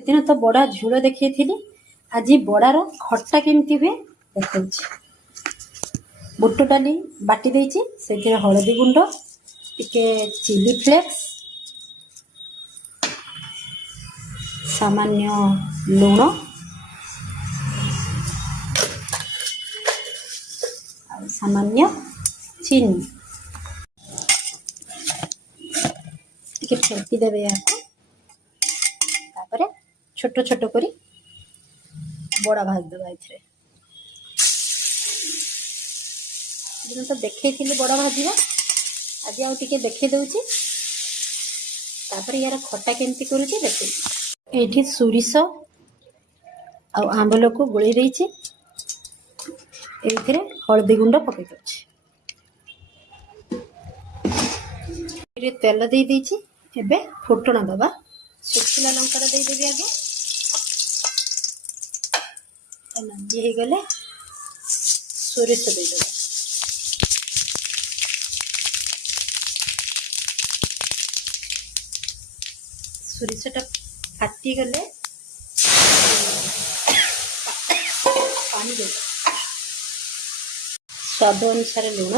दिन तो बड़ा झोल देखी आज बड़ार खट्टा केमती हुए देखा बुट डाली बाटी देची से हलदी गुंड टिके चिली फ्लेक्स सामान्य लुण सामान्य चीनी टिके फेंटी देवे या छोट छोट करी बड़ा भाज देवा ये तो देखे बड़ा भाजा आज आउ टिके देखे दूची यार खट्टा केमती करुची देखे ये सोरिष आंबल को गोली देची ये हलदी गुंड पकई दे तेल दे देची एबे फुटण दबा सुखिला लंका देदेवी आगे नांजी हो गले सोरिष देदेव सोरिषटा फाटी गले पानी दे स्वाद अनुसार लुण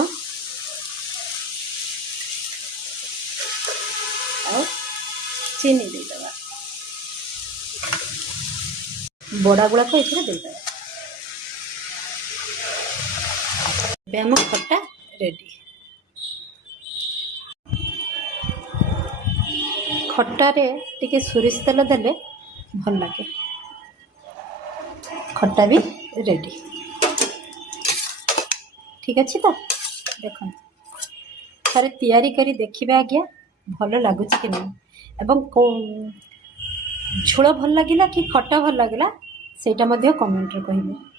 और चीनी देदेवा बड़ा गुड़ाक ये देदेवा आम खट्टा रेडी खट्टारे टिके सोरिष तेल देले भल लगे खट्टा भी रेडी ठीक अच्छे तो देखो थे तैयारी करी देखिए आज्ञा भल लगुच कि नहीं एवं झोल भल लगिला कि खट्टा भल लगिला सेटा मध्य कमेंट रे कहिबे।